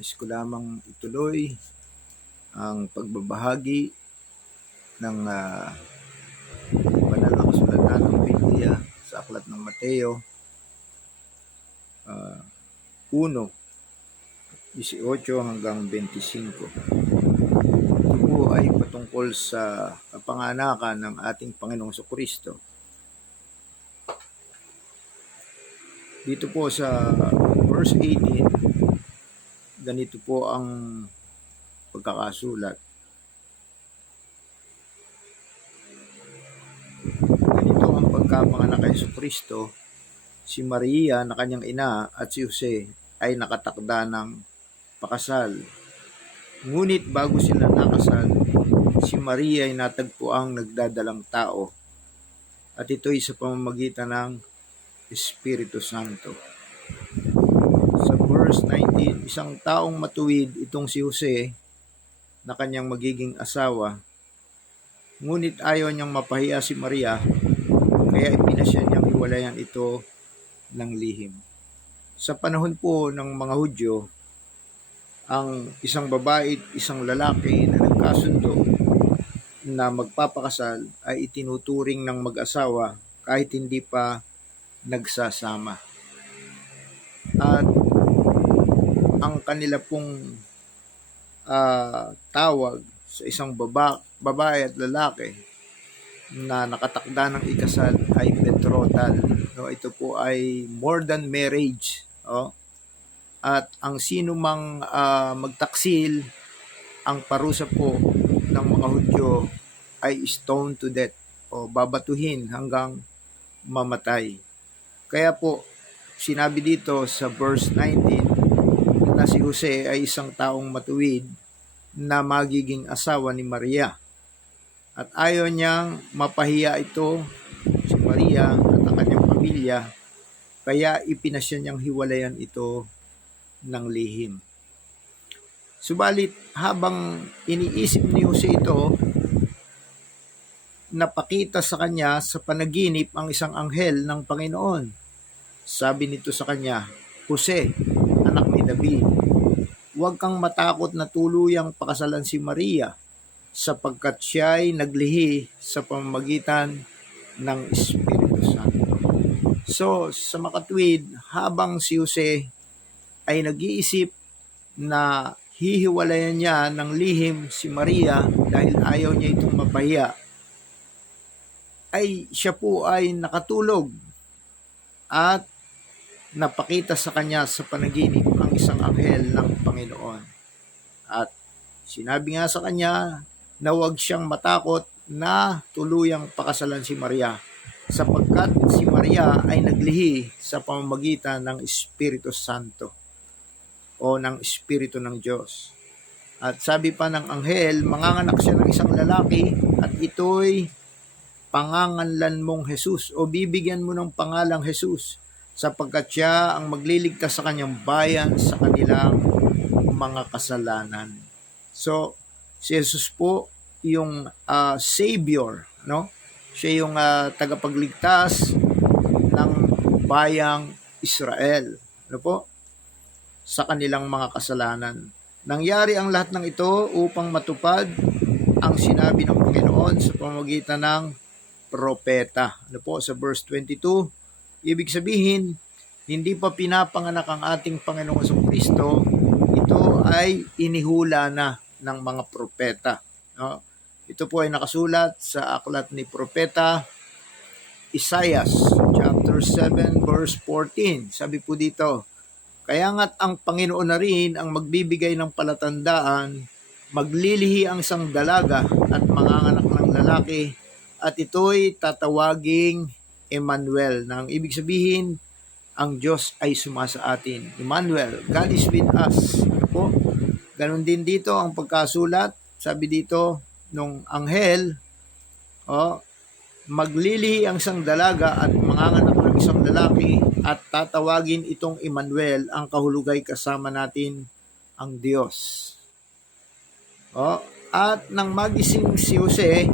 Nais ko lamang ituloy ang pagbabahagi ng banal na kasulatan ng Biblia sa aklat ng Mateo 1:18 hanggang 25. Ito po ay patungkol sa kapanganakan ng ating Panginoong Jesucristo. Dito po sa verse 18, ganito po ang pagkakasulat. Ganito ang pagkapanganak kay Jesucristo. Si Maria na kanyang ina at si Jose ay nakatakda ng pakasal. Ngunit bago sila nakasal, si Maria ay natagpuang nagdadalang tao, at ito'y sa pamamagitan ng Espiritu Santo. Sa verse 19, isang taong matuwid itong si Jose na kanyang magiging asawa, ngunit ayaw niyang mapahiya si Maria, kaya ipinasya niyang hiwalayan ito ng lihim. Sa panahon po ng mga Hudyo, ang isang babae at isang lalaki na nagkasundo na magpapakasal ay itinuturing ng mag-asawa kahit hindi pa nagsasama. At ang kanila pong tawag sa isang babae at lalaki na nakatakda ng ikasal ay betrothal. No, ito po ay more than marriage. At ang sino mang magtaksil, ang parusa po ng mga Hudyo ay stoned to death o babatuhin hanggang mamatay. Kaya po, sinabi dito sa verse 19 na si Jose ay isang taong matuwid na magiging asawa ni Maria. At ayaw niyang mapahiya ito, si Maria at ang kanyang pamilya, kaya ipinasya niyang hiwalayan ito ng lihim. Subalit, habang iniisip ni Jose ito, napakita sa kanya sa panaginip ang isang anghel ng Panginoon. Sabi nito sa kanya, Jose, anak ni David, huwag kang matakot na tuluyang pakasalan si Maria, sapagkat siya ay naglihi sa pamamagitan ng Espiritu Santo. So, sa makatwid, habang si Jose ay nag-iisip na hihiwalayan niya ng lihim si Maria dahil ayaw niya itong mapahiya, ay siya po ay nakatulog at napakita sa kanya sa panaginip ang isang anghel ng Panginoon. At sinabi nga sa kanya na huwag siyang matakot na tuluyang pakasalan si Maria, sapagkat si Maria ay naglihi sa pamamagitan ng Espiritu Santo o ng Espiritu ng Diyos. At sabi pa ng anghel, manganganak siya ng isang lalaki at ito'y panganganlan mong Jesus o bibigyan mo ng pangalang Jesus, sapagkat siya ang magliligtas sa kanyang bayan sa kanilang mga kasalanan. So, si Jesus po yung Savior, no? Siya yung tagapagligtas ng bayang Israel, ano po? Sa kanilang mga kasalanan. Nangyari ang lahat ng ito upang matupad ang sinabi ng Panginoon sa pamamagitan ng propeta. Ano po, sa verse 22, ibig sabihin, hindi pa pinapanganak ang ating Panginoong Jesucristo, ito ay inihula na ng mga propeta. No? Ito po ay nakasulat sa aklat ni Propeta Isaiah, chapter 7, verse 14. Sabi po dito, kaya nga't ang Panginoon na rin ang magbibigay ng palatandaan, maglilihi ang isang dalaga at manganganak ng lalaki, at ito'y tatawaging Emmanuel, na ang ibig sabihin, ang Diyos ay sumasa atin. Emmanuel, God is with us. Ano po? Ganon din dito ang pagkasulat. Sabi dito, nung anghel, maglilihi ang isang dalaga at manganganak ng isang lalaki at tatawagin itong Emmanuel, ang kahulugay kasama natin ang Diyos. At nang magising si Jose,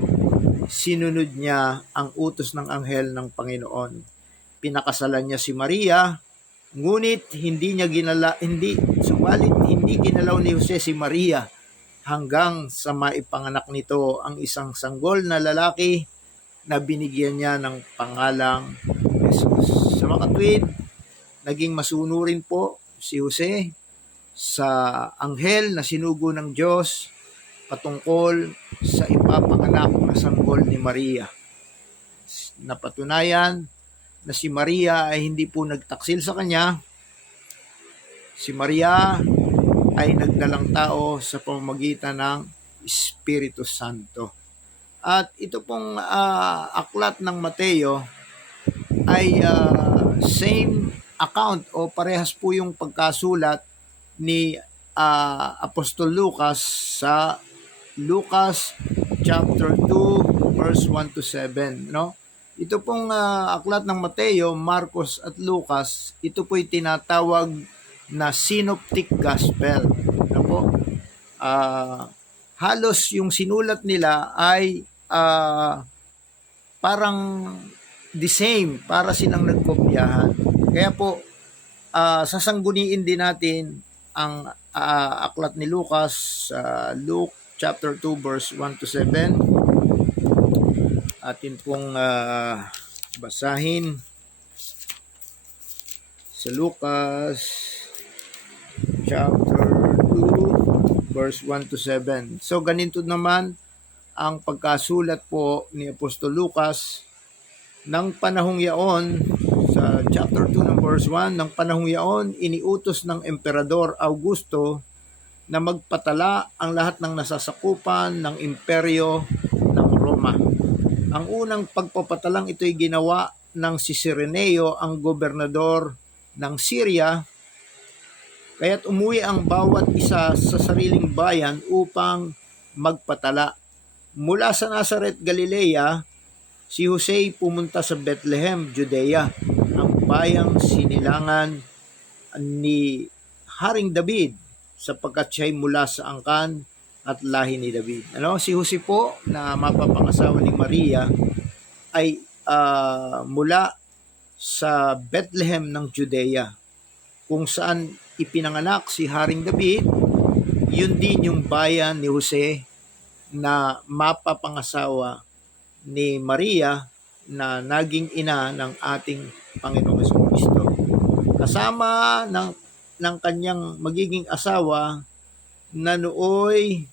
sinunod niya ang utos ng anghel ng Panginoon. Pinakasalan niya si Maria Ngunit subalit hindi ginalaw ni Jose si Maria hanggang sa maipanganak nito ang isang sanggol na lalaki na binigyan niya ng pangalang Jesus. Sa mga kapatid, naging masunurin po si Jose sa anghel na sinugo ng Diyos patungkol sa ipapanganak na sanggol ni Maria. Napatunayan na si Maria ay hindi po nagtaksil sa kanya. Si Maria ay nagdalang tao sa pamamagitan ng Espiritu Santo. At ito pong aklat ng Mateo ay same account o parehas po yung pagkasulat ni Apostol Lucas sa Lucas chapter 2 verse 1 to 7, no? Ito pong aklat ng Mateo, Marcos at Lucas, ito po'y tinatawag na synoptic gospel. Ano po? Halos yung sinulat nila ay parang the same, para silang nagkopyahan. Kaya po, sasangguniin din natin ang aklat ni Lucas, Luke chapter 2 verse 1 to 7. Atin pong basahin sa Lucas chapter 2 verse 1 to 7. So ganito naman ang pagkasulat po ni Apostol Lucas. Nang panahong yaon, sa chapter 2 ng verse 1, nang panahong yaon, iniutos ng Emperador Augusto na magpatala ang lahat ng nasasakupan ng imperyo ng Roma. Ang unang pagpapatalang ito'y ginawa ng si Cireneo, ang gobernador ng Syria, kaya't umuwi ang bawat isa sa sariling bayan upang magpatala. Mula sa Nazaret, Galilea, si Jose pumunta sa Bethlehem, Judea, ang bayang sinilangan ni Haring David, sapagkat siya'y mula sa angkan at lahi ni David. Si Jose po na mapapangasawa ni Maria ay mula sa Bethlehem ng Judea, kung saan ipinanganak si Haring David. Yun din yung bayan ni Jose na mapapangasawa ni Maria na naging ina ng ating Panginoong Jesucristo. Kasama ng kanyang magiging asawa na nooy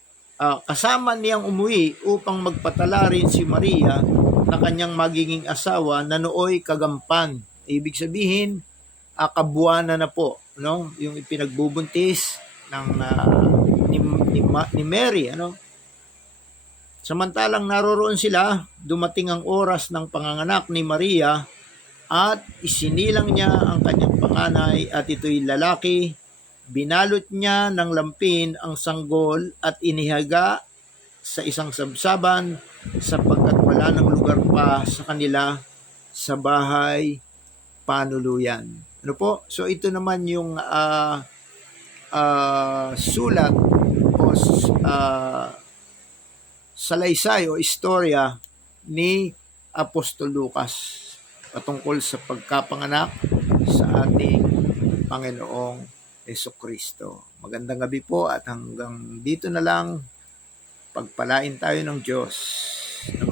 kasama niyang umuwi upang magpatala rin si Maria na kanyang magiging asawa na nooy kagampan. Ibig sabihin, kabuwanan na po, no? Yung ipinagbubuntis ng ni Mary, ano? Samantalang naroroon sila, dumating ang oras ng panganganak ni Maria at isinilang niya ang kanyang panganay at ito'y lalaki. Binalot niya ng lampin ang sanggol at inihaga sa isang sabsaban sapagkat wala ng lugar pa sa kanila sa bahay panuluyan. Ano po? So ito naman yung sulat o salaysay o istorya ni Apostol Lucas patungkol sa pagkapanganak sa ating Panginoong Jesucristo. Magandang gabi po at hanggang dito na lang. Pagpalain tayo ng Diyos na